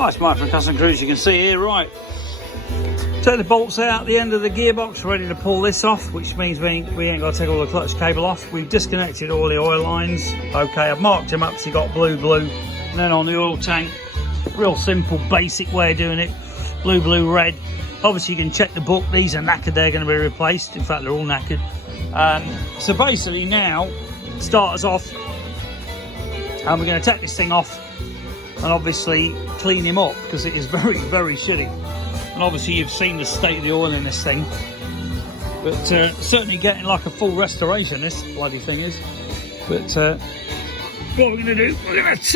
Oh, it's Mike from Custom Cruise, you can see here, right. Take the bolts out the end of the gearbox, ready to pull this off, which means we ain't got to take all the clutch cable off. We've disconnected all the oil lines. Okay, I've marked him up so he got blue, and then on the oil tank, real simple, basic way of doing it, blue, red. Obviously you can check the book, these are knackered, they're going to be replaced. In fact, they're all knackered. So basically now, start us off, and we're going to take this thing off and obviously clean him up, because it is very, very shitty. And obviously you've seen the state of the oil in this thing, but certainly getting like a full restoration, this bloody thing is. But what we're going to do, we're going to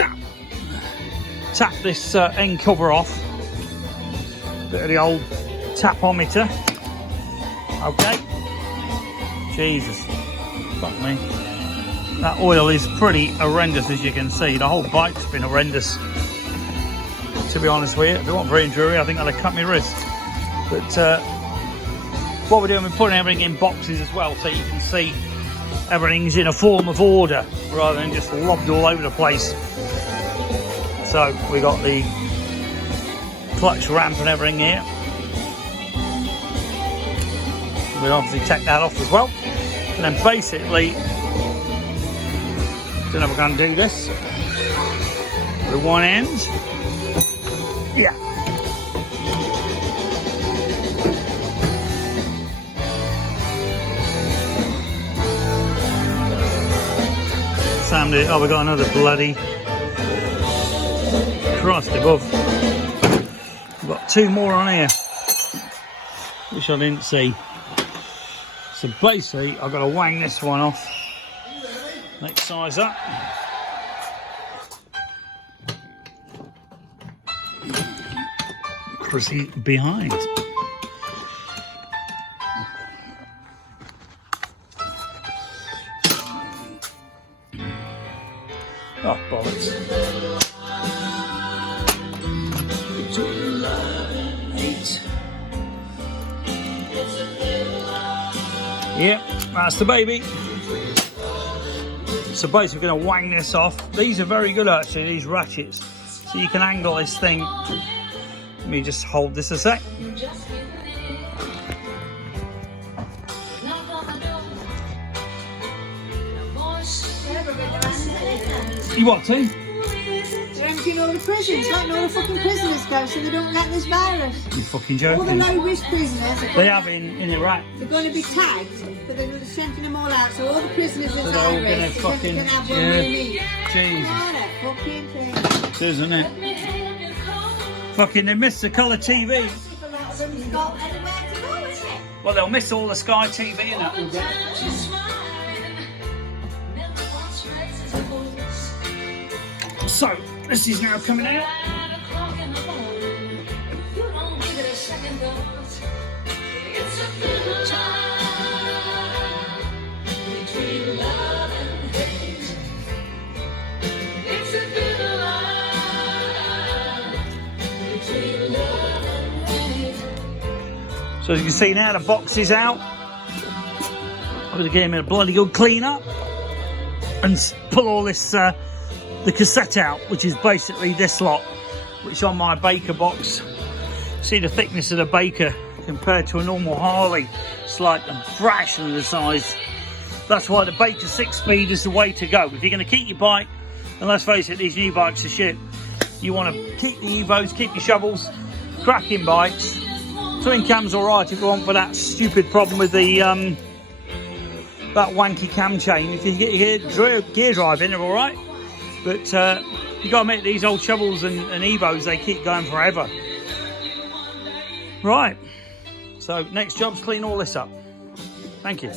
tap this end cover off, bit of the old tapometer. Okay, Jesus, fuck me, that oil is pretty horrendous, as you can see. The whole bike's been horrendous, to be honest with you. If it wasn't for injury, I think I'd have cut my wrist. But what we're doing, we're putting everything in boxes as well, so you can see everything's in a form of order rather than just lobbed all over the place. So we got the clutch ramp and everything here. We'll obviously take that off as well. And then basically, don't know if we're going to do this with one end. Yeah. Sam, oh, we got another bloody Christ above. We've got two more on here, which I didn't see. So basically, I've got to wang this one off. Next size up. Chrissy behind. Oh, bollocks. Yeah, that's the baby. So basically we're going to wang this off. These are very good actually, these ratchets. So you can angle this thing. Let me just hold this a sec. You what, T? They're emptying all the prisons, letting all the fucking prisoners go so they don't get this virus. You fucking joking? All the low-risk prisoners they have in Iraq. They're going to be tagged, but they're sending them all out, so all the prisoners that's so high they're all risk going to fucking, have one really. Jesus. Fucking thing. It is, isn't it? Fucking, they miss the colour TV. Well, they'll miss all the Sky TV and that. So, this is now coming out. So as you can see now, the box is out. I'm going to give him a bloody good clean up and pull all this the cassette out, which is basically this lot, which on my Baker box, see the thickness of the Baker compared to a normal Harley, it's like a fraction of the size. That's why the Baker 6-speed is the way to go. If you're going to keep your bike, and let's face it, these new bikes are shit, you want to keep the Evos, keep your shovels, cracking bikes. Twin cam's alright if you want, for that stupid problem with the that wanky cam chain. If you get your gear drive in, they're alright. But you got to admit, these old shovels and Evos, they keep going forever. Right. So next job's clean all this up. Thank you.